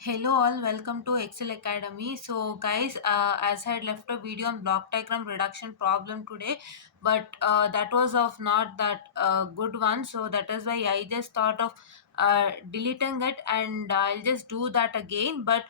Hello all, welcome to Excel Academy. So guys, as I had left a video on block diagram reduction problem today, but that was of not that good one. So that is why I just thought of deleting it, and I'll just do that again. But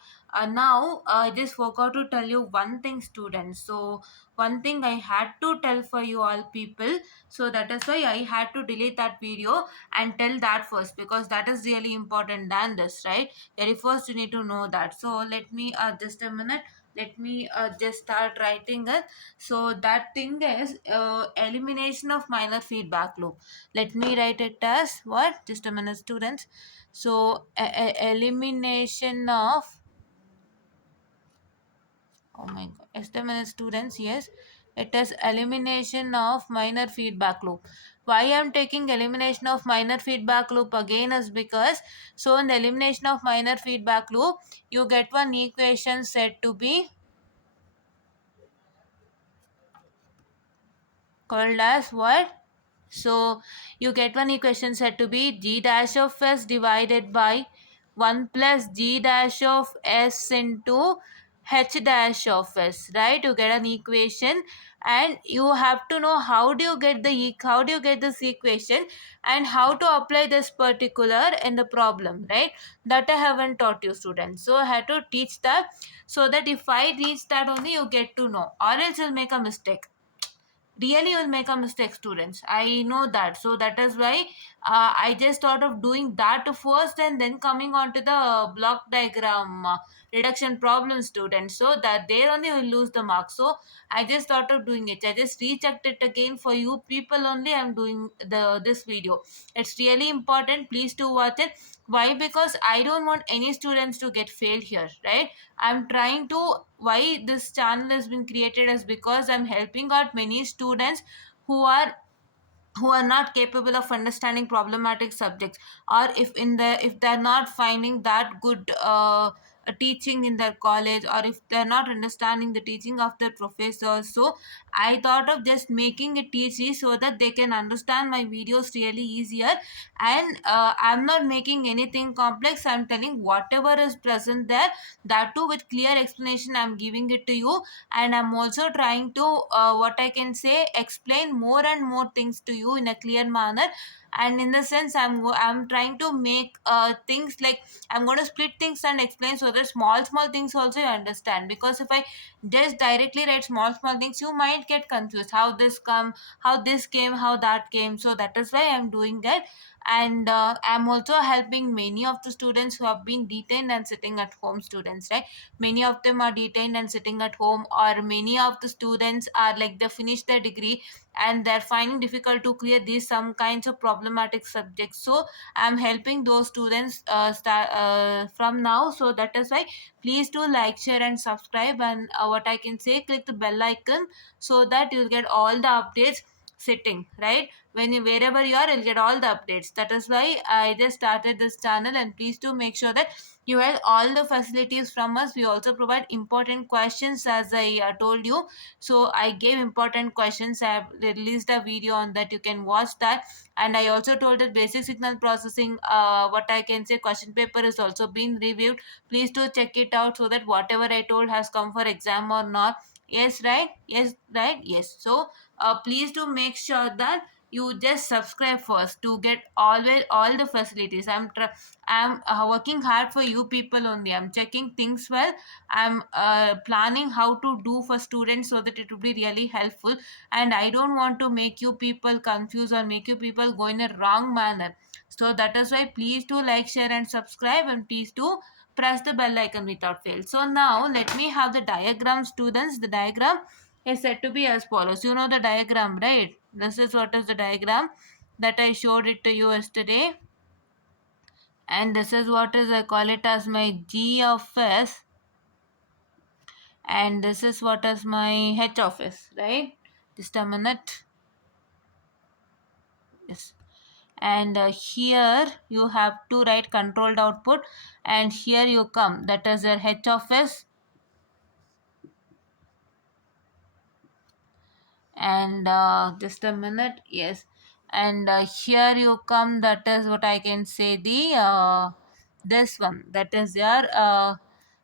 now I just forgot to tell you one thing, students. So one thing I had to tell for you all people. So that is why I had to delete that video and tell that first, because that is really important than this, right? Very first you need to know that. So let me just a minute, let me just start writing it. So that thing is elimination of minor feedback loop. Let me write it as what, just a minute, students. So elimination of, oh my god, estimate students, yes, it is elimination of minor feedback loop. Why I'm taking elimination of minor feedback loop again is because, so in the elimination of minor feedback loop, you get one equation said to be called as what? So you get one equation said to be g dash of s divided by 1 plus g dash of s into h dash of s, right? You get an equation, and you have to know how do you get how do you get this equation and how to apply this particular in the problem, right? That I haven't taught you, students. So I had to teach that, so that if I teach that only you get to know, or else you'll make a mistake. Really you'll make a mistake, students, I know that. So that is why I just thought of doing that first and then coming on to the block diagram reduction problem, students, so that there only will lose the mark. So I just thought of doing it. I just rechecked it again for you people only. I'm doing this video. It's really important, please do watch it. Why? Because I don't want any students to get failed here, right? I'm trying to, why this channel has been created is because I'm helping out many students who are not capable of understanding problematic subjects, or if they're not finding that good teaching in their college, or if they're not understanding the teaching of their professors. So I thought of just making it easy so that they can understand my videos really easier. And I'm not making anything complex. I'm telling whatever is present there, that too with clear explanation, I'm giving it to you. And I'm also trying to what I can say, explain more and more things to you in a clear manner. And in the sense, I'm trying to make things like, I'm going to split things and explain, so that small things also you understand. Because if I just directly write small things, you might get confused, how this come, how this came, how that came. So that is why I'm doing it. And I'm also helping many of the students who have been detained and sitting at home, students, right? Many of them are detained and sitting at home, or many of the students are like they finish their degree and they're finding difficult to clear these some kinds of problematic subjects. So I'm helping those students start from now. So that is why please do like, share and subscribe. And what I can say, click the bell icon, so that you'll get all the updates sitting, right? When you, wherever you are, you'll get all the updates. That is why I just started this channel. And please do make sure that you have all the facilities from us. We also provide important questions, as I told you. So I gave important questions. I have released a video on that, you can watch that. And I also told that basic signal processing, what I can say, question paper is also being reviewed. Please do check it out, so that whatever I told has come for exam or not. Yes, right? Yes, right? Yes. So please do make sure that you just subscribe first to get always all the facilities. I'm working hard for you people only. I'm checking things well. I'm planning how to do for students, so that it will be really helpful. And I don't want to make you people confused or make you people go in a wrong manner. So that is why please do like, share and subscribe, and please do press the bell icon without fail. So now let me have the diagram, students. The diagram is said to be as follows. You know the diagram, right? This is what is the diagram that I showed it to you yesterday. And this is what is, I call it as my G of S, and this is what is my H of S, right? Just a minute. Yes. And here you have to write controlled output, and here you come, that is your H of S. And just a minute, yes. And here you come, that is what I can say, the this one, that is your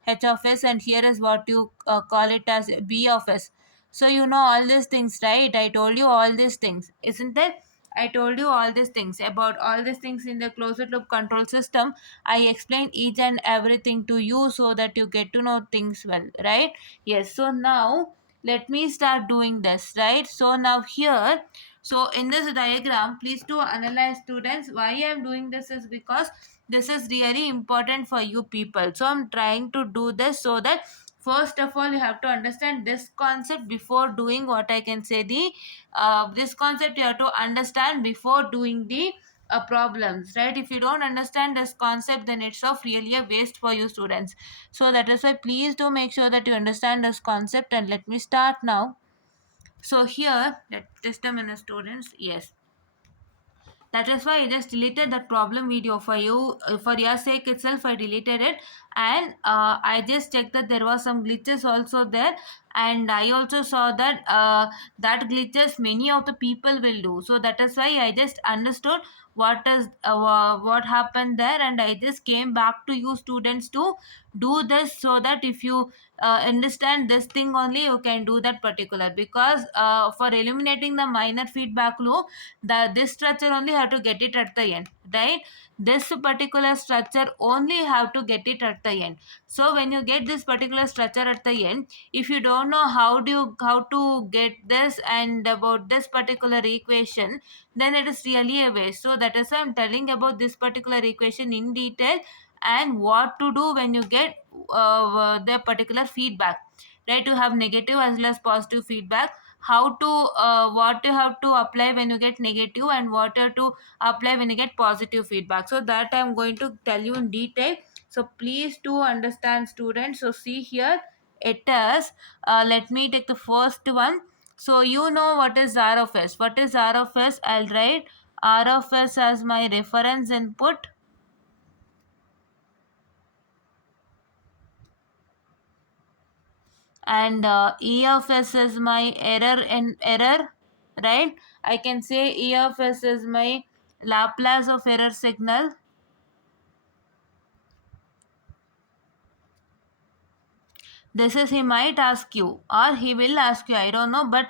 h of s, and here is what you call it as b of s. So you know all these things, right? I told you all these things, isn't it? I told you all these things about all these things in the closed loop control system. I explained each and everything to you so that you get to know things well, right? Yes. So now let me start doing this, right? So now here, so in this diagram, please to analyze, students. Why I am doing this is because this is really important for you people. So I'm trying to do this so that first of all you have to understand this concept before doing what I can say the this concept you have to understand before doing the problems, right? If you don't understand this concept, then it's of really a waste for you students. So that is why please do make sure that you understand this concept, and let me start now. So here, just a minute, students. Yes, that is why I just deleted that problem video for you. For your sake itself, I deleted it, and I just checked that there was some glitches also there, and I also saw that that glitches many of the people will do. So that is why I just understood what happened there, and I just came back to you students to do this, so that if you understand this thing only, you can do that particular. Because for eliminating the minor feedback loop, this structure only have to get it at the end, right? This particular structure only have to get it at the end. So when you get this particular structure at the end, if you don't know how to get this and about this particular equation, then it is really a waste. So that is why I'm telling about this particular equation in detail, and what to do when you get the particular feedback, right? You have negative as well as positive feedback. How to what you have to apply when you get negative, and what you have to apply when you get positive feedback. So that I'm going to tell you in detail. So please do understand, students. So see here, it is let me take the first one. So you know what is r of s. What is r of s? I'll write r of s as my reference input, and e of s is my error, right? I can say e of s is my Laplace of error signal. This is, he might ask you, or he will ask you, I don't know, but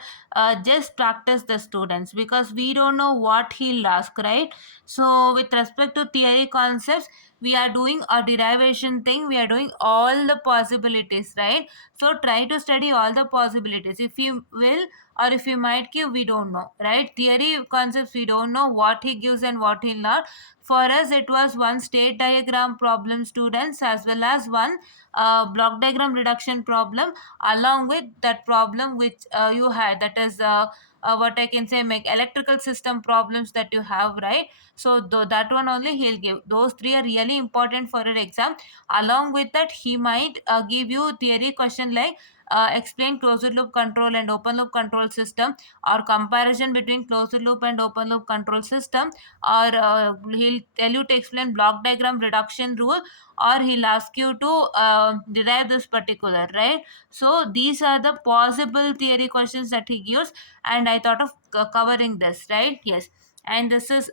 just practice the students, because we don't know what he'll ask, right? So with respect to theory concepts, we are doing a derivation thing, we are doing all the possibilities, right? So try to study all the possibilities. If you will, or if you might give, we don't know, right? Theory concepts, we don't know what he gives and what he'll not. For us, it was one state diagram problem, students, as well as one block diagram reduction problem, along with that problem which you had, that is what I can say, make electrical system problems that you have, right? So that one only he'll give. Those three are really important for an exam. Along with that, he might give you theory question like explain closed loop control and open loop control system, or comparison between closed loop and open loop control system, or he'll tell you to explain block diagram reduction rule, or he'll ask you to derive this particular, right? So these are the possible theory questions that he gives, and I thought of covering this, right? Yes. And this is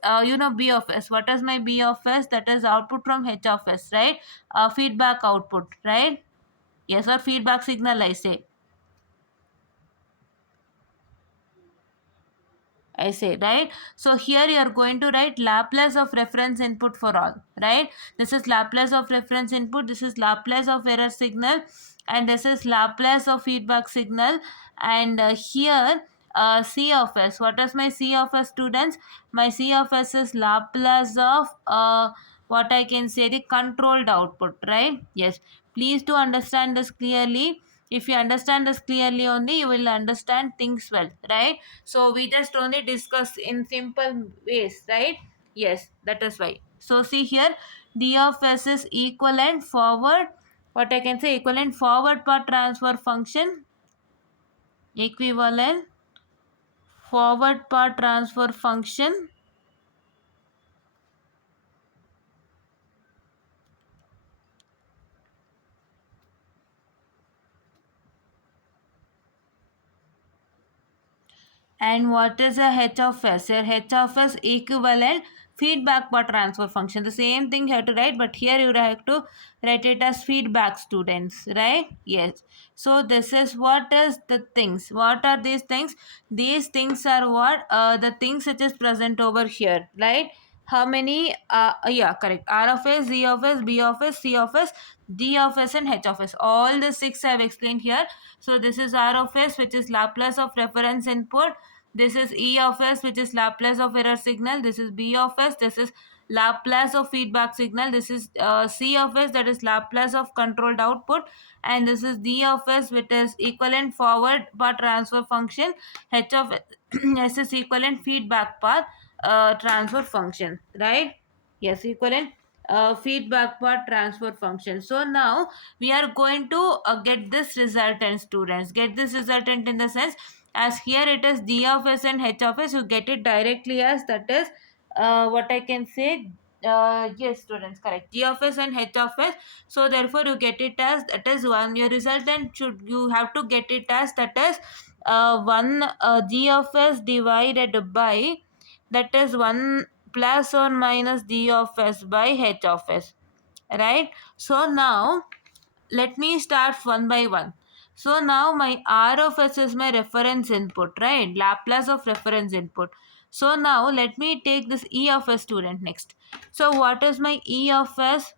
b of s. What is my b of s? That is output from h of s, right? Feedback output, right? Yes, or feedback signal, I say. I say, right? So here you are going to write Laplace of reference input for all, right? This is Laplace of reference input, this is Laplace of error signal, and this is Laplace of feedback signal. And here C of s. What is my C of s, students? My C of s is Laplace of what I can say, the controlled output, right? Yes. Please do understand this clearly. If you understand this clearly only, you will understand things well, right? So we just only discuss in simple ways, right? Yes, that is why. So see here, d of s is equivalent forward, what I can say, equivalent forward path transfer function, equivalent forward path transfer function, and what is a h of s? Here h of s equivalent feedback per transfer function. The same thing you have to write, but here you have to write it as feedback, students, right? Yes. So this is what is the things. What are these things? These things are what the things which is present over here, right? How many yeah, correct. R of s, Z of s, B of s, C of s, D of s, and H of s. All the six I have explained here. So this is R of s, which is Laplace of reference input. This is E of s, which is Laplace of error signal. This is B of s, this is Laplace of feedback signal. This is C of s, that is Laplace of controlled output. And this is D of s, which is equivalent forward path transfer function. H of s is equivalent feedback path transfer function, right? Yes, equivalent feedback path transfer function. So now we are going to get this resultant, students. Get this resultant in the sense, as here it is D of s and H of s, you get it directly as, that is what I can say, yes, students, correct, G of s and H of s. So therefore you get it as, that is one, your resultant should, you have to get it as, that is 1 G of s divided by, that is 1 plus or minus D of s by H of s, right? So now let me start one by one. So now my R of s is my reference input, right? Laplace of reference input. So now let me take this E of s, student, next. So what is my E of s?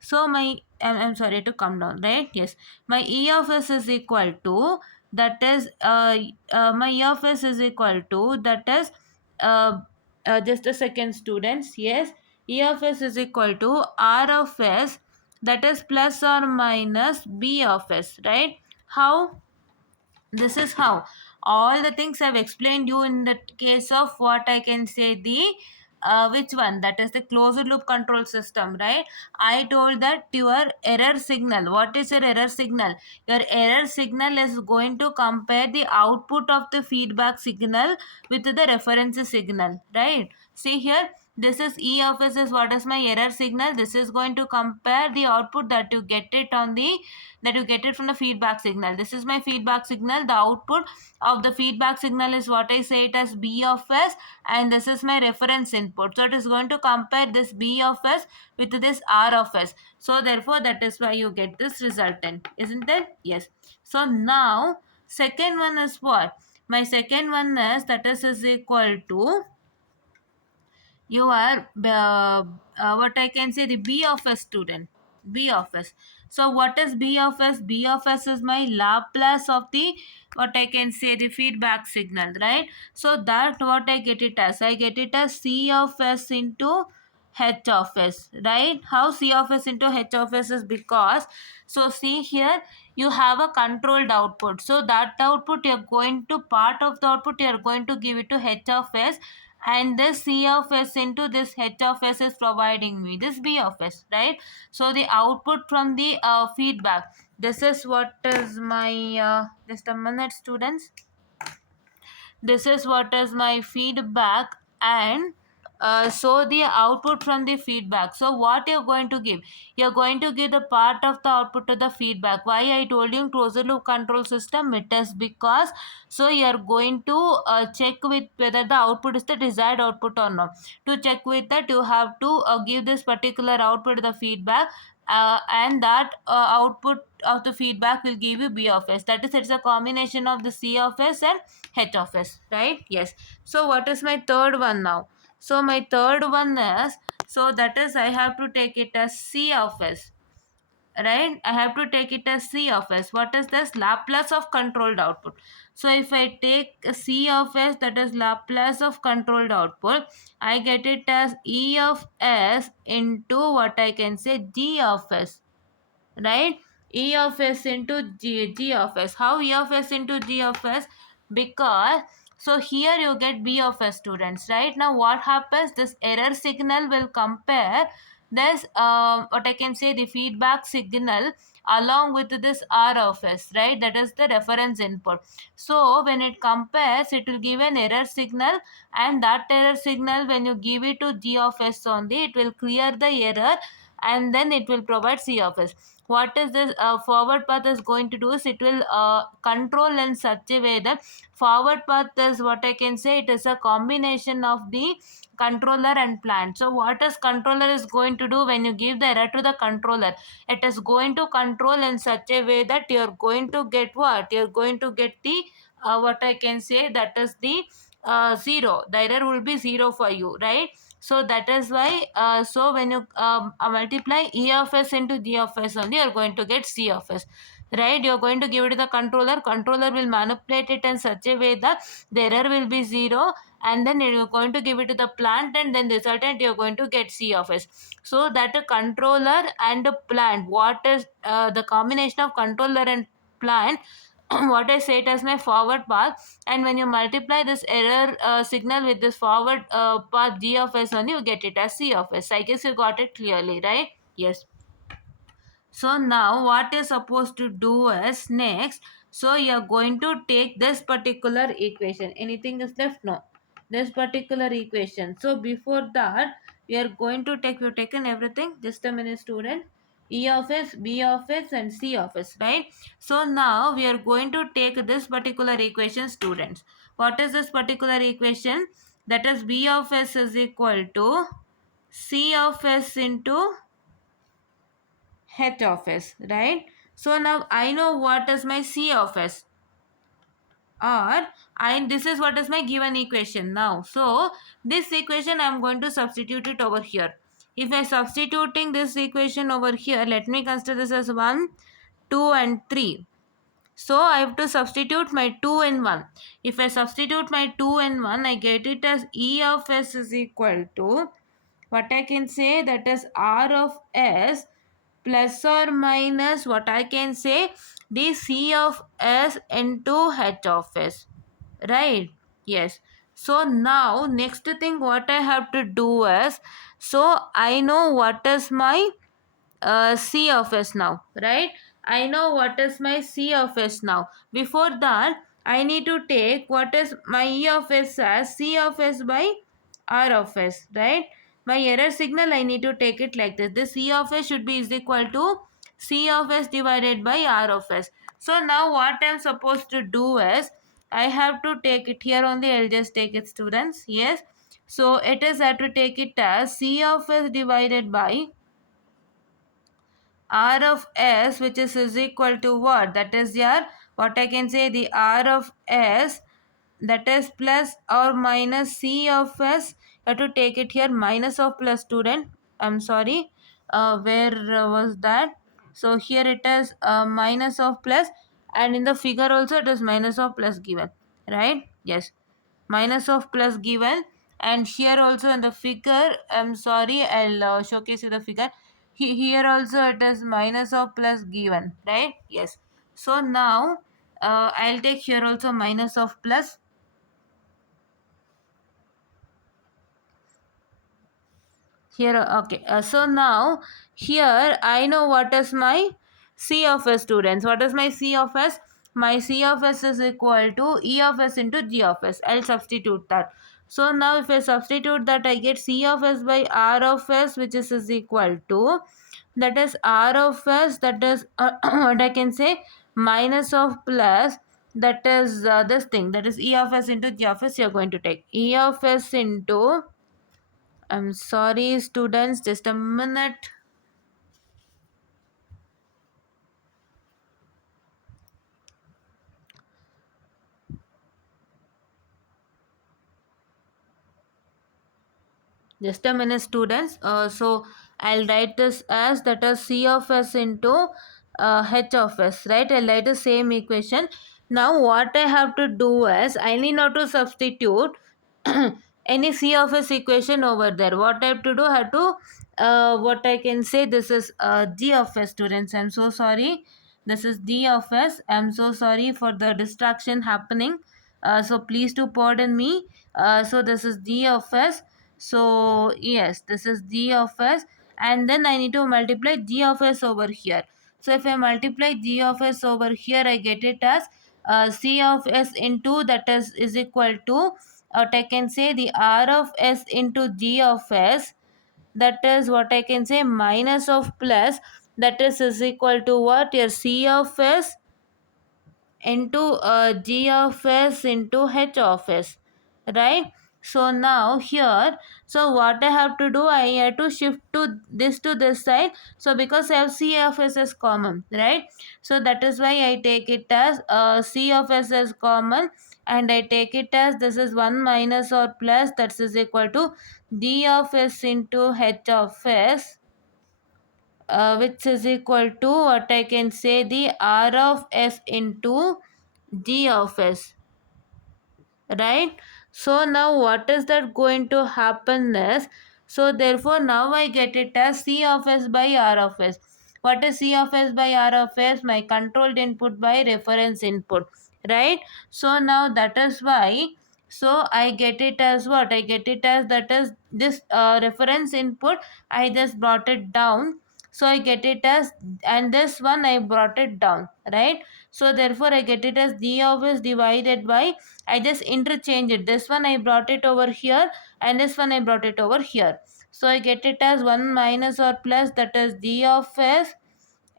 So my, I'm sorry to come down, right? Yes, my E of s is equal to, that is my E of s is equal to, that is uh, just a second, students. Yes, E of s is equal to R of s, that is plus or minus B of s, right? How? This is how all the things I've explained you in the case of what I can say, the which one, that is the closed loop control system, right? I told that your error signal, what is your error signal? Your error signal is going to compare the output of the feedback signal with the reference signal, right? See here, this is E of s is what is my error signal. This is going to compare the output that you get it on the, that you get it from the feedback signal. This is my feedback signal. The output of the feedback signal is what I say it as B of s, and this is my reference input. So it is going to compare this B of s with this R of s. So therefore that is why you get this resultant, isn't it? Yes. So now second one is what? My second one is, that is equal to you are what I can say, the B of s, student. B of s. So what is B of s? B of s is my Laplace of the, what I can say, the feedback signal, right? So that what I get it as, I get it as C of s into H of s, right? How C of s into H of s is because, so see here, you have a controlled output. So that output you're going to, part of the output you're going to give it to H of s, and this C of s into this H of s is providing me this B of s, right? So the output from the feedback, this is what is my just a minute, students. This is what is my feedback, and so the output from the feedback. So what you're going to give, you're going to give the part of the output to the feedback. Why I told you closed loop control system, it is because, so you're going to check with whether the output is the desired output or not. To check with that, you have to give this particular output to the feedback, and that output of the feedback will give you B of s. That is, it's a combination of the C of s and H of s, right? Yes. So what is my third one now? So my third one is, so that is I have to take it as C of s, right? I have to take it as C of s. What is this? Laplace of controlled output. So if I take a C of s, that is Laplace of controlled output, I get it as E of s into what I can say, G of s, right? E of s into G of s. How E of s into G of s? Because, so here you get B of s, students, right? Now what happens, this error signal will compare this what I can say, the feedback signal along with this R of s, right? That is the reference input. So when it compares, it will give an error signal, and that error signal, when you give it to G of s only, it will clear the error, and then it will provide C of S. What is this forward path is going to do is it will control in such a way that forward path is what I can say, it is a combination of the controller and plant. So what is controller is going to do when you give the error to the controller, it is going to control in such a way that you're going to get what, you're going to get the what I can say, that is the zero. The error will be zero for you, right? So that is why so when you multiply E of S into G of S only, you're going to get C of S, right? You're going to give it to the controller will manipulate it in such a way that the error will be zero, and then you're going to give it to the plant, and then resultant you're going to get C of S. So that a controller and a plant, what is the combination of controller and plant, what I say it as my forward path, and when you multiply this error signal with this forward path G of S only, you get it as C of S. I guess you got it clearly, right? Yes. So now what you're supposed to do is next, so you're going to take this particular equation. Anything is left? No. This particular equation. So before that, we are going to take, you've taken everything. Just a minute, student. E of S, B of S and C of S, right? So now we are going to take this particular equation, students. What is this particular equation? That is B of S is equal to C of S into H of S, right? So now I know what is my C of S, or this is what is my given equation now. So this equation I am going to substitute it over here. If I substituting this equation over here, let me consider this as 1, 2 and 3. So I have to substitute my 2 and 1. If I substitute my 2 and 1, I get it as E of S is equal to, what I can say, that is R of S plus or minus, what I can say, the C of S into H of S, right? Yes. So now next thing what I have to do is, so I know what is my C of S now, right? I know what is my C of S now. Before that, I need to take what is my E of S as C of S by R of S, right? My error signal, I need to take it like this. This C of S should be is equal to C of S divided by R of S. So now what I am supposed to do is, I have to take it here only, I'll just take it, students. Yes. So it is, I have to take it as C of S divided by R of S, which is equal to what? That is your, what I can say, the R of S, that is plus or minus C of S. You have to take it here minus of plus, student. I'm sorry. Where was that? So here it is minus of plus, and in the figure also it is minus of plus given, right? Yes, minus of plus given, and here also in the figure, I'm sorry, I'll showcase you the figure. Here also it is minus of plus given, right? Yes. So now I'll take here also minus of plus. Here, okay. So now here I know what is my C of S, students. What is my C of S? My C of S is equal to E of S into G of S. I'll substitute that. So now if I substitute that, I get C of S by R of S, which is equal to, that is R of S, that is what I can say, minus of plus, that is this thing, that is E of S into G of S. You're going to take E of S into, I'm sorry, students, just a minute. Just a minute, students. So I'll write this as, that is C of S into H of S, right? I'll write the same equation. Now what I have to do is, I need not to substitute any C of S equation over there. What I have to do, I have to what I can say, this is G of S, students. I'm so sorry. This is G of S. I'm so sorry for the distraction happening. So please do pardon me. So this is G of S. So yes, this is G of S, and then I need to multiply G of S over here. So if I multiply G of S over here, I get it as C of S into, that is equal to, what I can say, the R of S into G of S, that is what I can say minus of plus, that is equal to what, your C of s into G of s into H of s, right? So now here, so what I have to do, I have to shift to this side. So because I have C of s as common, right? So that is why I take it as C of s as common, and I take it as this is 1 minus or plus, that is equal to D of s into H of s, which is equal to what I can say the R of s into G of s, right? So now what is that going to happen is, so therefore now I get it as C of s by R of s. What is C of s by R of s? My controlled input by reference input, right? So now that is why, so I get it as what, I get it as that is this reference input, I just brought it down. So I get it as, and this one I brought it down, right? So therefore I get it as D of s divided by, I just interchange it. This one I brought it over here, and this one I brought it over here. So I get it as 1 minus or plus, that is D of s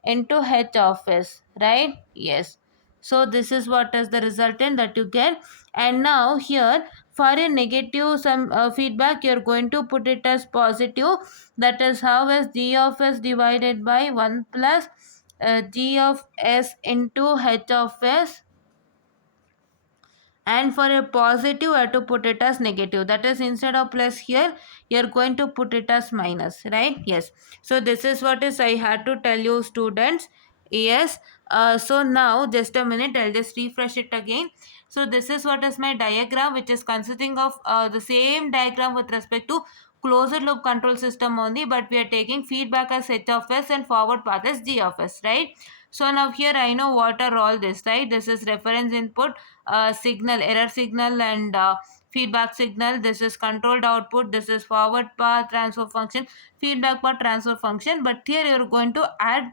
into H of s, right? Yes. So this is what is the resultant that you get. And now here, for a negative some feedback, you're going to put it as positive. That is how is D of s divided by 1 plus G of s into H of s, and for a positive you have to put it as negative, that is instead of plus here you're going to put it as minus, right? Yes. So this is what is I had to tell you, students. Yes. So now just a minute, I'll just refresh it again. So this is what is my diagram, which is consisting of the same diagram with respect to closed loop control system only, but we are taking feedback as H of s and forward path as G of s, right? So now here I know what are all this, right? This is reference input, signal, error signal, and feedback signal. This is controlled output. This is forward path transfer function, feedback path transfer function. But here you're going to add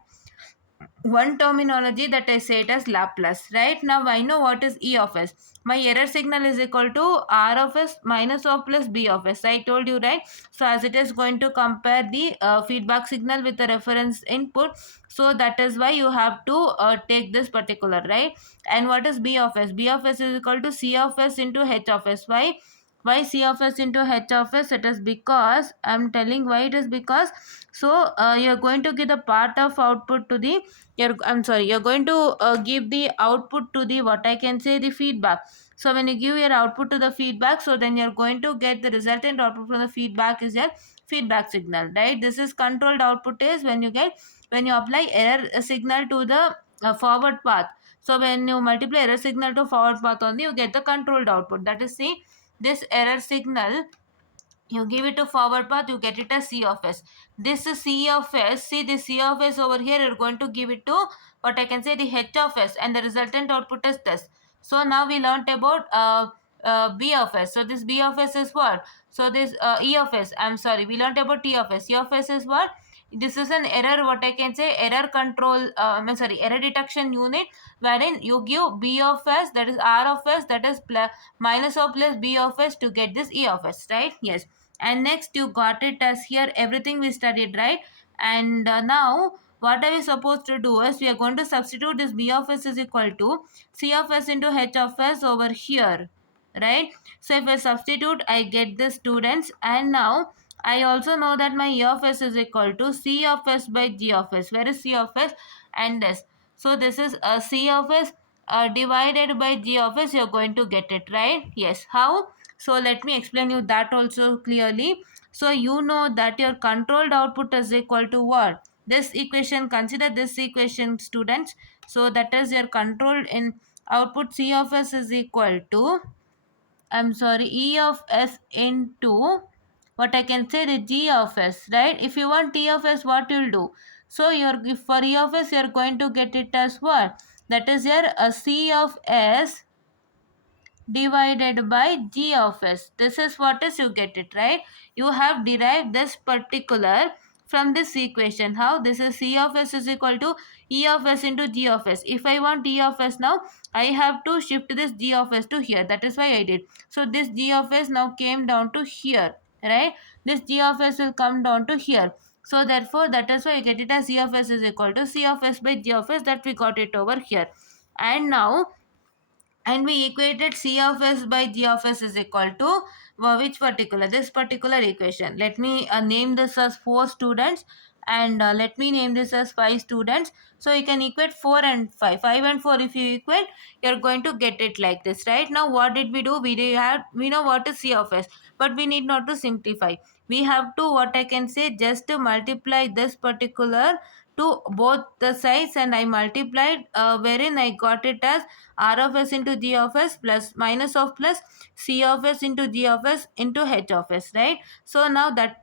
one terminology that I say it as Laplace. Right now I know what is E of s. My error signal is equal to R of s minus of plus B of s. I told you, right? So as it is going to compare the feedback signal with the reference input, so that is why you have to take this particular, right? And what is B of s? B of s is equal to C of s into H of s. Why C of s into H of s? It is because I'm telling why it is because, so you're going to give the part of output to the, you're going to give the output to the what I can say the feedback. So when you give your output to the feedback, so then you're going to get the resultant output from the feedback is your feedback signal, right? This is controlled output is when you get, when you apply error signal to the forward path. So when you multiply error signal to forward path only, you get the controlled output. That is, see, this error signal, you give it to forward path, you get it as C of s. This is C of s. See, this C of s over here, you're going to give it to what I can say the H of s, and the resultant output is this. So now we learnt about B of s. So this B of s is what? So this E of s, I'm sorry, we learnt about T of s. E of s is what? This is an error, what I can say, error control, I'm sorry, error detection unit, wherein you give B of s, that is R of s, that is minus or plus B of s to get this E of s, right? Yes. And next you got it as here everything we studied, right? And now what are we supposed to do is we are going to substitute this B of s is equal to C of s into H of s over here, right? So if I substitute, I get the students, and now I also know that my E of s is equal to C of s by G of s. Where is C of s? And this. So this is a C of s divided by G of s. You're going to get it, right? Yes. How? So let me explain you that also clearly. So you know that your controlled output is equal to what? This equation, consider this equation, students. So that is your controlled in output C of s is equal to, I'm sorry, E of s into what I can say the G of s, right? If you want T of s, what you'll do? So you're, if for E of s, you're going to get it as what? That is your C of s divided by G of s. This is what is, you get it, right? You have derived this particular from this equation. How? This is C of s is equal to E of s into G of s. If I want E of s now, I have to shift this G of s to here. That is why I did. So this G of s now came down to here. right? This g of s will come down to here. So therefore that is why you get it as g of s is equal to c of s by g of s, that we got it over here. And now, and we equated c of s by g of s is equal to which particular, this particular equation. Let me name this as 4 students, and let me name this as 5 students. So you can equate 4 and 5, 5 and 4. If you equate, you're going to get it like this, right? Now what did we do? We know what is c of s, but we need not to simplify. We have to, what I can say, just to multiply this particular to both the sides, and I multiplied, wherein I got it as r of s into g of s plus minus of plus c of s into g of s into h of s, right? So now that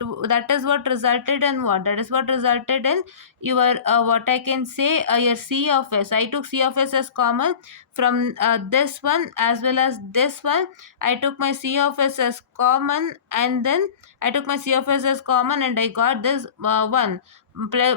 is what resulted in what? That is what resulted in your what I can say, your c of s. I took c of s as common from this one as well as this one. I took my c of s as common, and then I took my c of s as common, and I got this one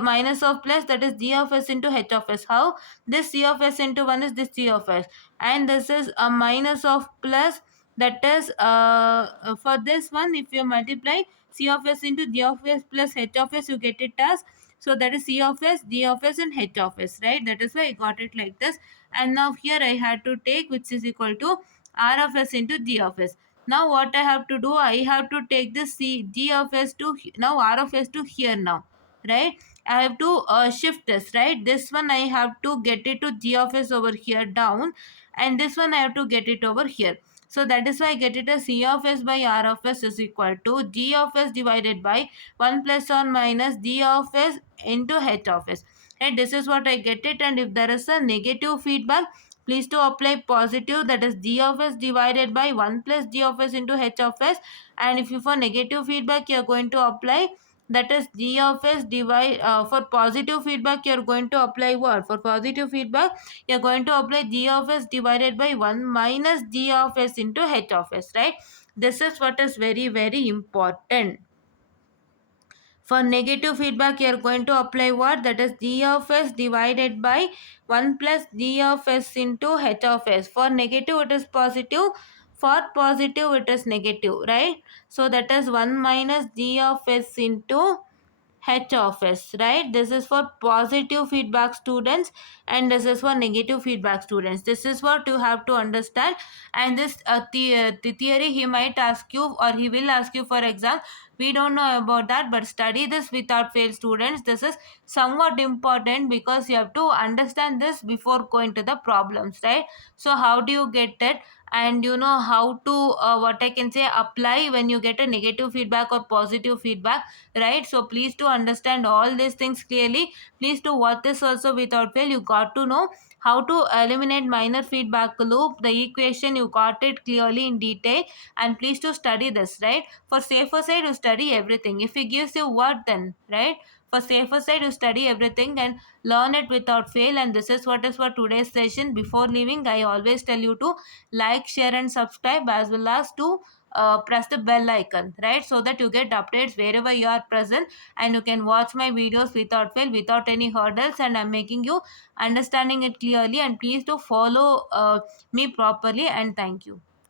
minus of plus, that is g of s into h of s. How? This c of s into 1 is this c of s, and this is a minus of plus, that is for this one, if you multiply c of s into g of s plus h of s, you get it as, so that is c of s, g of s, and h of s, right? That is why I got it like this. And now here I had to take, which is equal to r of s into g of s. Now what I have to do, I have to take this g of s to now r of s to here now, right? I have to shift this, right? This one I have to get it to g of s over here down, and this one I have to get it over here. So that is why I get it as c of s by r of s is equal to g of s divided by 1 plus or minus g of s into h of s. Right? This is what I get it, and if there is a negative feedback, please to apply positive, that is g of s divided by 1 plus g of s into h of s. And if you for negative feedback, you are going to apply, that is g of s divide, for positive feedback you are going to apply what? For positive feedback you are going to apply g of s divided by 1 minus g of s into h of s, right? This is what is very very important. For negative feedback, you are going to apply what? That is g of s divided by 1 plus g of s into h of s. For negative, it is positive. For positive, it is negative, right? So that is 1 minus g of s into h of s, right? This is for positive feedback students, and this is for negative feedback students. This is what you have to understand. And this the theory he might ask you, or he will ask you for exam. We don't know about that, but study this without fail, students. This is somewhat important because you have to understand this before going to the problems, right? So how do you get it? And you know how to what I can say, apply when you get a negative feedback or positive feedback, right? So please to understand all these things clearly. Please to watch this also without fail. You got to know how to eliminate minor feedback loop, the equation, you got it clearly in detail. And please to study this, right? For safer side, you study everything. If he gives you what, then right, for safer side you study everything and learn it without fail. And this is what is for today's session. Before leaving, I always tell you to like, share and subscribe, as well as to press the bell icon, right? So that you get updates wherever you are present, and you can watch my videos without fail, without any hurdles, and I'm making you understanding it clearly. And please to follow me properly, and thank you.